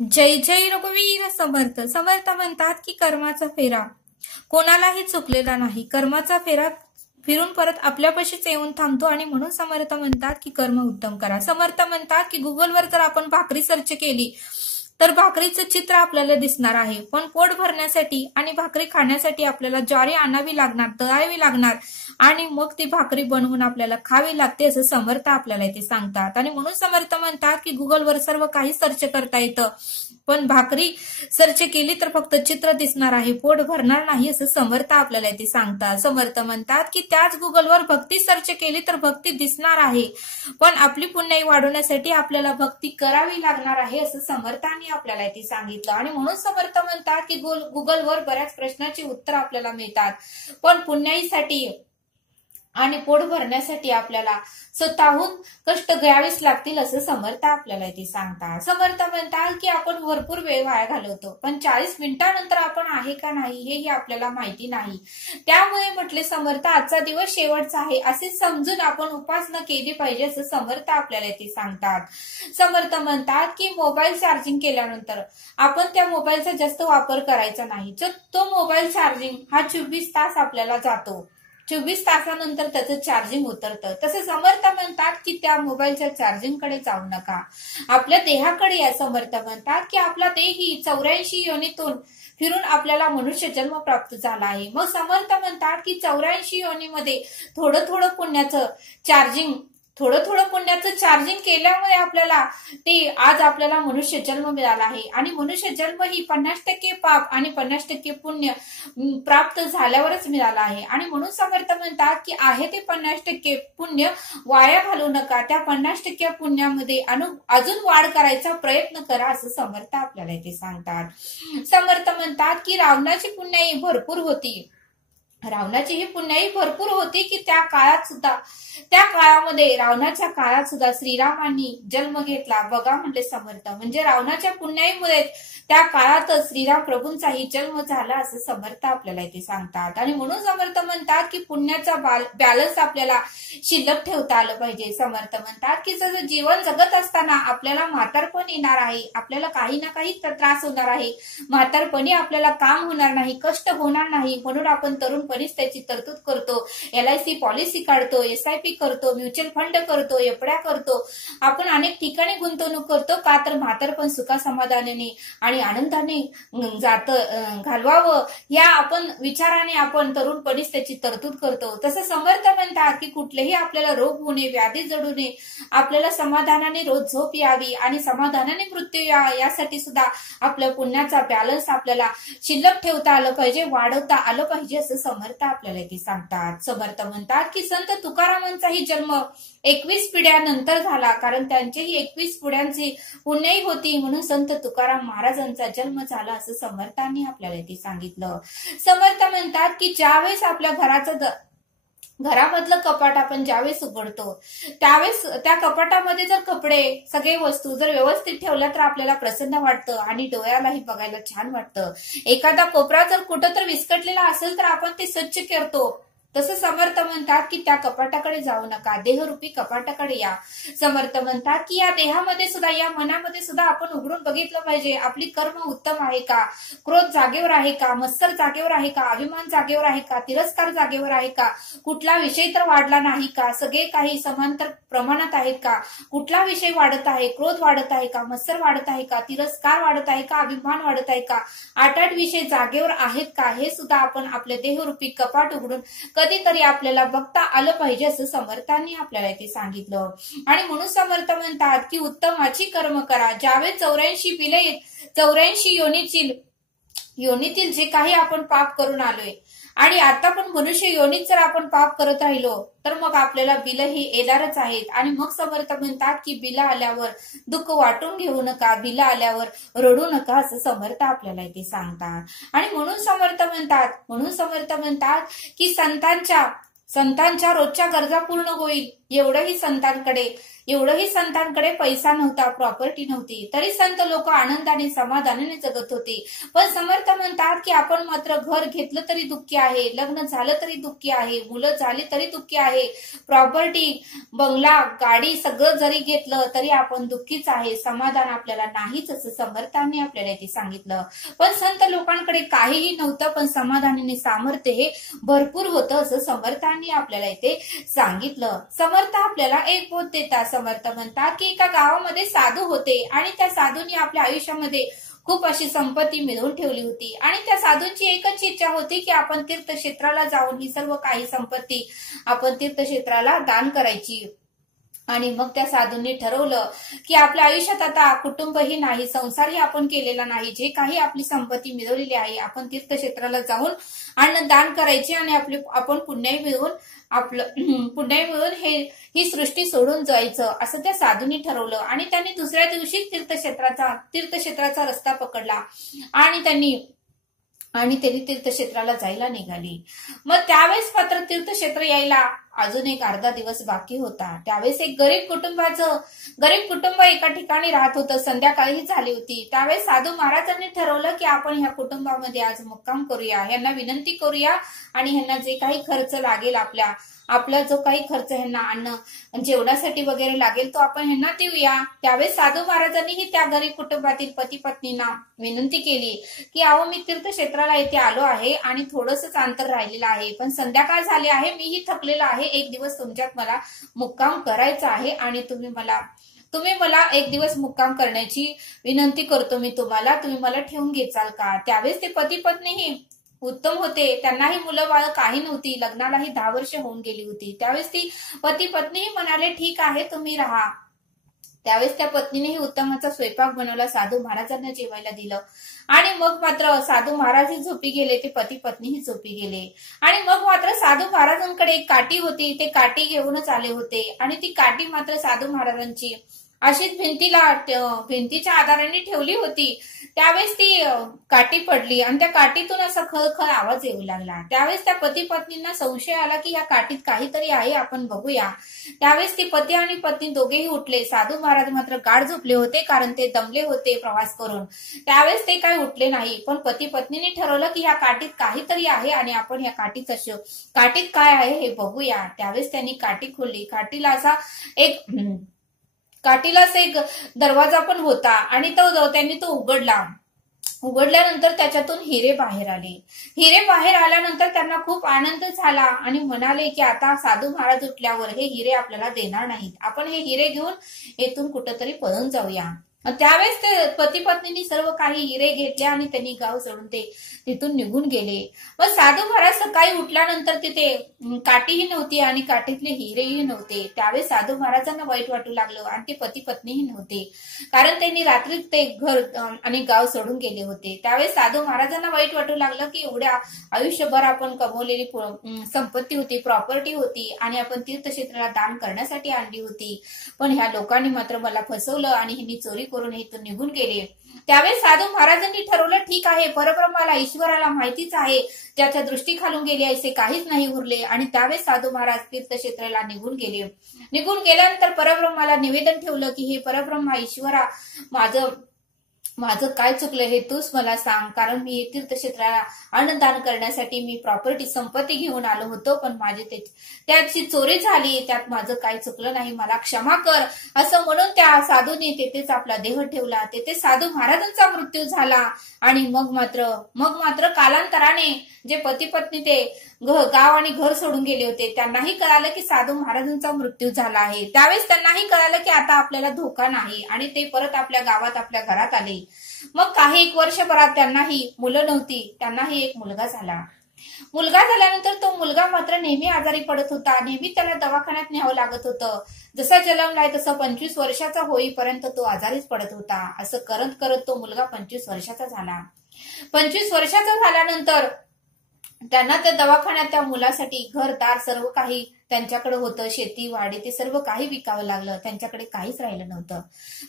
जय जय रघुवीर समर्थ. समर्थ म्हणतात की कर्माचा फेरा कोणालाही चुकलेला नाही. कर्माचा फेरा फिरून परत आपल्यापाशीच येऊन थांबतो आणि म्हणून समर्थ म्हणतात की कर्म उत्तम करा. समर्थ म्हणतात की गुगलवर जर आपण भाकरी सर्च केली तर भाकरीचं चित्र आपल्याला दिसणार आहे, पण पोट भरण्यासाठी आणि भाकरी खाण्यासाठी आपल्याला ज्वारी आणावी लागणार, दळावी लागणार आणि मग ती भाकरी बनवून आपल्याला खावी लागते असं समर्थ आपल्याला इथे सांगतात. आणि म्हणून समर्थ म्हणतात की गुगलवर सर्व काही सर्च करता येतं, पण भाकरी सर्च केली तर फक्त चित्र दिसणार आहे, पोट भरणार नाही असं समर्थ आपल्याला इथे सांगतात. समर्थ म्हणतात की त्याच गुगलवर भक्ती सर्च केली तर भक्ती दिसणार आहे, पण आपली पुण्याई वाढवण्यासाठी आपल्याला भक्ती करावी लागणार आहे असं समर्थांनी आपल्याला इथे सांगितलं. आणि म्हणून समर्थ म्हणतात की गुगलवर बऱ्याच प्रश्नाची उत्तर आपल्याला मिळतात, पण पुण्याईसाठी आणि पोट भरण्यासाठी आपल्याला स्वतःहून कष्ट घ्यावेच लागतील असं समर्थ आपल्याला इथे सांगतात. समर्थ म्हणतात की आपण भरपूर वेळ वाया घालवतो, पण 40 मिनिटांनंतर आपण आहे का नाही हेही आपल्याला माहिती नाही. त्यामुळे म्हटले समर्थ आजचा दिवस शेवटचा आहे असे समजून आपण उपासना केली पाहिजे असं समर्थ आपल्याला इथे सांगतात. समर्थ म्हणतात की मोबाईल चार्जिंग केल्यानंतर आपण त्या मोबाईलचा जास्त वापर करायचा नाही. तो मोबाईल चार्जिंग हा 24 तास आपल्याला जातो, 24 तासानंतर त्याचं चार्जिंग उतरतं. तसे समर्थ म्हणतात की त्या मोबाईलच्या चार्जिंग कडे जाऊ नका, आपल्या देहाकडे या. समर्थ म्हणतात की आपला देह ही 84 योनीतून फिरून आपल्याला मनुष्य जन्म प्राप्त झाला आहे. मग समर्थ म्हणतात की 84 योनीमध्ये थोडं थोडं पुण्याचं चार्जिंग केल्यामुळे आपल्याला आज आपल्याला मनुष्य जन्म मिळाला आहे. आणि मनुष्य जन्म ही 50% पाप आणि 50% पुण्य प्राप्त झाल्यावरच मिळाला आहे. आणि म्हणून समर्थ म्हणतात की आहे ते 50% पुण्य वाया घालू नका, त्या 50% पुण्यामध्ये अजून वाढ करायचा प्रयत्न करा असं समर्थ आपल्याला इथे सांगतात. समर्थ म्हणतात की रावणाची पुण्याई भरपूर होती, रावणाची ही पुण्याई भरपूर होती की त्या काळामध्ये रावणाच्या काळात सुद्धा श्रीरामांनी जन्म घेतला. बघा म्हटले समर्थ, म्हणजे रावणाच्या पुण्याईमुळे त्या काळातच श्रीराम प्रभूंचाही जन्म झाला असं समर्थ आपल्याला इथे सांगतात. आणि म्हणून समर्थ म्हणतात की पुण्याचा बॅलन्स आपल्याला शिल्लक ठेवता आलं पाहिजे. समर्थ म्हणतात की जसं जीवन जगत असताना आपल्याला म्हातारपण येणार आहे, आपल्याला काही ना काही त्रास होणार आहे, म्हातारपणी आपल्याला काम होणार नाही, कष्ट होणार नाही, म्हणून आपण तरुणपणीच त्याची तरतूद करतो, LIC पॉलिसी काढतो, SIP करतो, म्युच्युअल फंड करतो, एफड्या करतो, आपण अनेक ठिकाणी गुंतवणूक करतो. का तर म्हातारपण सुखा समाधानाने आणि आनंदाने घालवावं या आपण विचाराने आपण तरुणपणीच त्याची तरतूद करतो. तसं समर्थ म्हणतात की कुठलेही आपल्याला रोग होऊ नये, व्याधी जडू नये, आपल्याला समाधानाने रोज झोप यावी आणि समाधानाने मृत्यू यावा यासाठी सुद्धा आपल्या पुण्याचा बॅलन्स आपल्याला शिल्लक ठेवता आलं पाहिजे, वाढवता आलं पाहिजे असं समर्थ आपल्याला इथे सांगतात. समर्थ म्हणतात की संत तुकारामांचाही जन्म 21 पिढ्यानंतर झाला, कारण त्यांचेही 21 पिढ्यांची पुण्याई होती, म्हणून संत तुकाराम महाराजांचा जन्म झाला असं समर्थांनी आपल्याला इथे सांगितलं. समर्थ म्हणतात की ज्यावेळेस आपल्या घरामधलं कपाट आपण ज्यावेळेस उघडतो त्यावेळेस त्या कपाटामध्ये जर कपडे सगळे वस्तू जर व्यवस्थित ठेवल्या तर आपल्याला प्रसन्न वाटतं आणि डोळ्यालाही बघायला छान वाटतं. एखादा कोपरा जर कुठं तर विस्कटलेला असेल तर आपण ते स्वच्छ करतो. तसं समर्थ म्हणतात की त्या कपाटाकडे जाऊ नका, देहरूपी कपाटाकडे या. समर्थ म्हणतात की या देहामध्ये सुद्धा, या मनामध्ये सुद्धा आपण उघडून बघितलं पाहिजे, आपली कर्म उत्तम आहे का, क्रोध जागेवर आहे का, मत्सर जागेवर आहे का, अभिमान जागेवर आहे का, तिरस्कार जागेवर आहे का, कुठला विषय तर वाढला नाही का, सगळे काही समांतर प्रमाणात आहेत का, कुठला विषय वाढत आहे, क्रोध वाढत आहे का, मत्सर वाढत आहे का, तिरस्कार वाढत आहे का, अभिमान वाढत आहे का, 8 विषय जागेवर आहेत का, हे सुद्धा आपण आपले देहरूपी कपाट उघडून कधीतरी आपल्याला बघता आलं पाहिजे असं समर्थांनी आपल्याला इथे सांगितलं. आणि म्हणून समर्थ म्हणतात की उत्तमाची कर्म करा. ज्यावेळेस 84 योनीतील जे काही आपण पाप करून आलोय आणि आता पण मनुष्य योनीत जर आपण पाप करत राहिलो तर मग आपल्याला बिल ही येणारच आहेत. आणि मग समर्थ म्हणतात की बिल आल्यावर दुःख वाटून घेऊ नका, बिल आल्यावर रडू नका असं समर्थ आपल्याला इथे सांगतात. आणि म्हणून समर्थ म्हणतात की संतांच्या रोजच्या गरजा पूर्ण होईल एवढंही संतांकडे पैसा नव्हता, प्रॉपर्टी नव्हती, तरी संत लोक आनंदाने समाधानाने जगत होते. पण समर्थ म्हणतात की आपण मात्र घर घेतलं तरी दुःखी आहे, लग्न झालं तरी दुःखी आहे, मुलं झाली तरी दुःखी आहे, प्रॉपर्टी, बंगला, गाडी सगळं जरी घेतलं तरी आपण दुःखीच आहे, समाधान आपल्याला नाहीच, असं समर्थांनी आपल्याला इथे सांगितलं. पण संत लोकांकडे काहीही नव्हतं, पण समाधानाने सामर्थ्य हे भरपूर होतं, असं समर्थांनी आपल्याला इथे सांगितलं. समर्थ आपल्याला एक बोध देतात. समर्थ म्हणतात की एका गावामध्ये साधू होते आणि त्या साधूंनी आपल्या आयुष्यामध्ये खूप अशी संपत्ती मिळवून ठेवली होती आणि त्या साधूंची एकच इच्छा होती की आपण तीर्थक्षेत्राला जाऊन ही सर्व काही संपत्ती आपण तीर्थक्षेत्राला दान करायची. आणि मग त्या साधूंनी ठरवलं की आपल्या आयुष्यात आता कुटुंबही नाही, संसारही आपण केलेला नाही, जे काही आपली संपत्ती मिळवलेली आहे आपण तीर्थक्षेत्राला जाऊन दान करायचे आणि आपण पुण्य मिळवून ही सृष्टी सोडून जायचं, असं त्या साधूंनी ठरवलं. आणि त्यांनी दुसऱ्या दिवशी तीर्थक्षेत्राचा रस्ता पकडला आणि त्यांनी तीर्थक्षेत्राला जायला निघाली. मग त्यावेळेस मात्र तीर्थक्षेत्र यायला अजून एक अर्धा दिवस बाकी होता. त्यावेळेस एक गरीब कुटुंब एका ठिकाणी राहत होतं. संध्याकाळी झाली होती. त्यावेळेस साधू महाराजांनी ठरवलं की आपण ह्या कुटुंबामध्ये आज मुक्काम करूया, ह्यांना विनंती करूया आणि ह्यांना जे काही खर्च लागेल आपला जो काही खर्च ह्यांना अन्न जेवणासाठी वगैरे लागेल तो आपण ह्यांना देऊया. त्यावेळेस साधू महाराजांनीही त्या गरीब कुटुंबातील पती पत्नींना विनंती केली की अहो, मी तीर्थक्षेत्राला इथे आलो आहे आणि थोडंसंच अंतर राहिलेलं आहे, पण संध्याकाळ झाली आहे, मीही थकलेला आहे, एक दिवस तुमच्यात मला मुक्काम करायचा आहे आणि तुम्ही मला एक दिवस मुक्काम करण्याची विनंती करतो मी तुम्हाला, तुम्ही मला ठेवून घेचाल का? त्यावेळेस ते पती पत्नीही उत्तम होते, त्यांनाही मुलं बाळ काही नव्हती, लग्नालाही 10 वर्ष होऊन गेली होती. त्यावेळेस ती पती पत्नीही म्हणाले ठीक आहे तुम्ही राहा. त्यावेळेस त्या पत्नीनेही उत्तमाचा स्वयंपाक बनवला, साधू महाराजांना जेवायला दिलं आणि मग मात्र साधू महाराजही झोपी गेले, ते पती पत्नीही झोपी गेले. आणि मग मात्र साधू महाराजांकडे एक काठी होती, ते काठी घेऊनच आले होते आणि ती काठी मात्र साधू महाराजांची अशीच भिंतीच्या आधाराने ठेवली होती. त्यावेळेस ती काठी पडली आणि त्या काठीतून असा खळखळ आवाज येऊ लागला. त्यावेळेस त्या पती पत्नींना संशय आला की या काठीत काहीतरी आहे, आपण बघूया. त्यावेळेस ती पती आणि पत्नी दोघेही उठले. साधू महाराज मात्र गाढ झोपले होते, कारण ते दमले होते प्रवास करून. त्यावेळेस ते काही उठले नाही, पण पती पत्नीने ठरवलं की या काठीत काहीतरी आहे आणि आपण या काठीत काय आहे हे बघूया. त्यावेळेस त्यांनी काठी खोलली. काठीलाच एक दरवाजा पण होता आणि त्यांनी तो उघडल्यानंतर त्याच्यातून हिरे बाहेर आले. हिरे बाहेर आल्यानंतर त्यांना खूप आनंद झाला आणि म्हणाले की आता साधू महाराज उठल्यावर हे हिरे आपल्याला देणार नाहीत, आपण हे हिरे घेऊन येथून कुठंतरी पळून जाऊया. त्यावेळेस ते पती पत्नींनी सर्व काही हिरे घेतले आणि त्यांनी गाव सोडून ते तिथून निघून गेले. मग साधू महाराज सकाळी उठल्यानंतर तिथे काठीही नव्हती आणि काठीतले हिरेही नव्हते. त्यावेळेस साधू महाराजांना वाईट वाटू लागलं आणि ते पती पत्नीही नव्हते, कारण त्यांनी रात्री ते घर आणि गाव सोडून गेले होते. त्यावेळेस साधू महाराजांना वाईट वाटू लागलं की एवढ्या आयुष्यभर आपण कमवलेली संपत्ती होती, प्रॉपर्टी होती आणि आपण तीर्थक्षेत्राला दान करण्यासाठी आणली होती, पण ह्या लोकांनी मात्र मला फसवलं आणि ह्यांनी चोरी करून इथून निघून गेले. त्यावेळेस साधू महाराजांनी ठरवलं ठीक आहे, परब्रह्माला ईश्वराला माहितीच आहे, ज्याच्या दृष्टी खालून गेले असे काहीच नाही उरले. आणि त्यावेळेस साधू महाराज तीर्थक्षेत्राला निघून गेल्यानंतर परब्रह्माला निवेदन ठेवलं की हे परब्रह्मा ईश्वरा, माझं काय चुकलं हे तूच मला सांग, कारण मी तीर्थक्षेत्राला अन्नदान करण्यासाठी मी प्रॉपर्टी संपत्ती घेऊन आलो होतो, पण त्याची चोरी झाली, त्यात माझं काय चुकलं नाही, मला क्षमा कर, असं म्हणून त्या साधूने तेथेच आपला देह ठेवला. तेथे साधू महाराजांचा मृत्यू झाला. आणि मग मात्र कालांतराने जे पती पत्नी ते गाव आणि घर सोडून गेले होते त्यांनाही कळालं की साधू महाराजांचा मृत्यू झाला आहे. त्यावेळेस त्यांनाही कळालं की आता आपल्याला धोका नाही आणि ते परत आपल्या गावात आपल्या घरात आले. मग काही एक वर्षभरात त्यांनाही मुलं नव्हती, त्यांनाही एक मुलगा झाला. मुलगा झाल्यानंतर तो मुलगा मात्र नेहमी आजारी पडत होता, नेहमी त्याला दवाखान्यात न्यावं लागत होतं. जसा जन्मलाय तसं 25 वर्षाचा होईपर्यंत तो आजारीच पडत होता. असं करत करत तो मुलगा 25 वर्षाचा झाला. 25 वर्षाचा झाल्यानंतर त्यांना त्या दवाखान्यात त्या मुलासाठी घरदार सर्व काही त्यांच्याकडे होतं, शेती वाडी ते सर्व काही विकावं लागलं, त्यांच्याकडे काहीच राहिलं नव्हतं.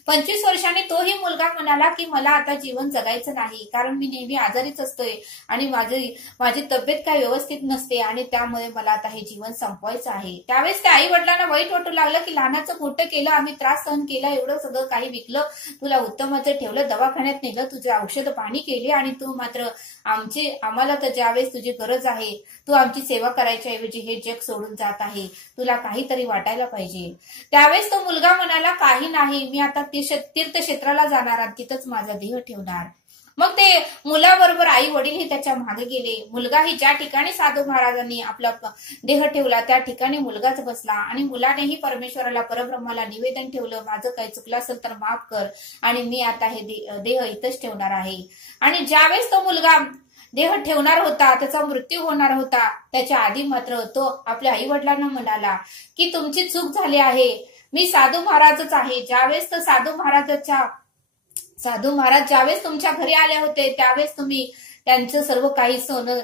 25 वर्षांनी तोही मुलगा म्हणाला की मला आता जीवन जगायचं नाही, कारण मी नेहमी आजारीच असतोय आणि माझी तब्येत काय व्यवस्थित नसते आणि त्यामुळे मला आता हे जीवन संपवायचं आहे. त्यावेळेस त्या आई वडिलांना वाईट वाटू लागलं की लहानाचं मोठं केलं, आम्ही त्रास सहन केला, एवढं सगळं काही विकलं, तुला उत्तमाचं ठेवलं, दवाखान्यात नेलं, तुझे औषध पाणी केले आणि तू मात्र आम्हाला तर ज्यावेळेस तुझी गरज आहे तू आमची सेवा करायच्या ऐवजी हे जग सोडून जात आहे, तुला काहीतरी वाटायला पाहिजे. त्यावेळेस तो मुलगा म्हणाला काही नाही, मी आता तीर्थक्षेत्राला जाणार आणि तिथंच माझा देह ठेवणार. मग ते मुलाबरोबर आई वडीलही त्याच्या मागे गेले. मुलगाही ज्या ठिकाणी साधू महाराजांनी आपला देह ठेवला त्या ठिकाणी मुलगाच बसला आणि मुलानेही परमेश्वराला परब्रह्माला निवेदन ठेवलं, माझं काही चुकलं असेल तर माफ कर आणि मी आता हे देह इथंच ठेवणार आहे. आणि ज्यावेळेस तो मुलगा देह ठेवणार होता, त्याचा मृत्यू होणार होता, त्याच्या आधी मात्र तो आपल्या आई वडिलांना म्हणाला की तुमची चूक झाली आहे, मी साधू महाराजच आहे. ज्यावेळेस तर साधू महाराज ज्यावेळेस तुमच्या घरी आले होते त्यावेळेस तुम्ही त्यांचं सर्व काही सोनं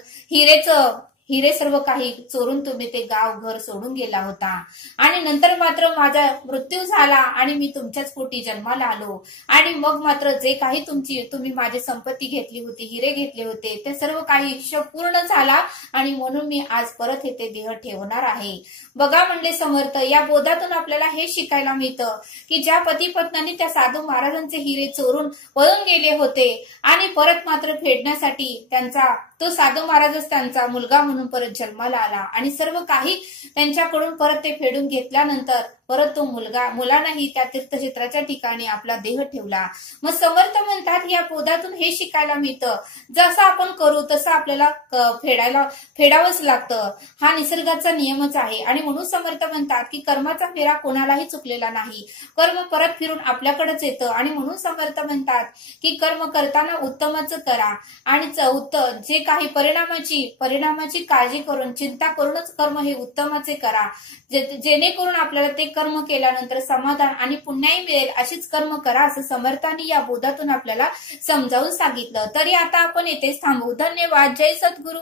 हिरे सर्व काही चोरून तुम्ही ते गाव घर सोडून गेला होता आणि नंतर मात्र माझा मृत्यू झाला आणि मी तुमच्याच पोटी जन्माला आलो आणि मग मात्र जे काही तुम्ही माझी संपत्ती घेतली होती, हिरे घेतले होते, ते सर्व काही हिशोब पूर्ण झाला आणि म्हणून मी आज परत हे ते देह ठेवणार आहे. बघा म्हणले समर्थ, या बोधातून आपल्याला हे शिकायला मिळतं की ज्या पती पत्नींनी त्या साधू महाराजांचे हिरे चोरून पळून गेले होते आणि परत मात्र फेडण्यासाठी तो साधू महाराजच त्यांचा मुलगा म्हणून परत जन्माला आला आणि सर्व काही त्यांच्याकडून परत ते फेडून घेतल्यानंतर परत तो मुलांनाही त्या तीर्थक्षेत्राच्या ठिकाणी आपला देह ठेवला. मग समर्थ म्हणतात या बोधातून हे शिकायला मिळतं, जसं आपण करू तसं आपल्याला फेडावंच लागतं, हा निसर्गाचा नियमच आहे. आणि म्हणून समर्थ म्हणतात की कर्माचा फेरा कोणालाही चुकलेला नाही, कर्म परत फिरून आपल्याकडेच येतं. आणि म्हणून समर्थ म्हणतात की कर्म करताना उत्तमच करा आणि जे काही परिणामाची काळजी करून चिंता करूनच कर्म हे उत्तमाचे करा, जेणेकरून आपल्याला ते कर्म केल्यानंतर समाधान आणि पुण्याही मिळेल, अशीच कर्म करा, असं समर्थांनी या बोधातून आपल्याला समजावून सांगितलं. तरी आता आपण येथेच थांबू. धन्यवाद. जय सद्गुरू.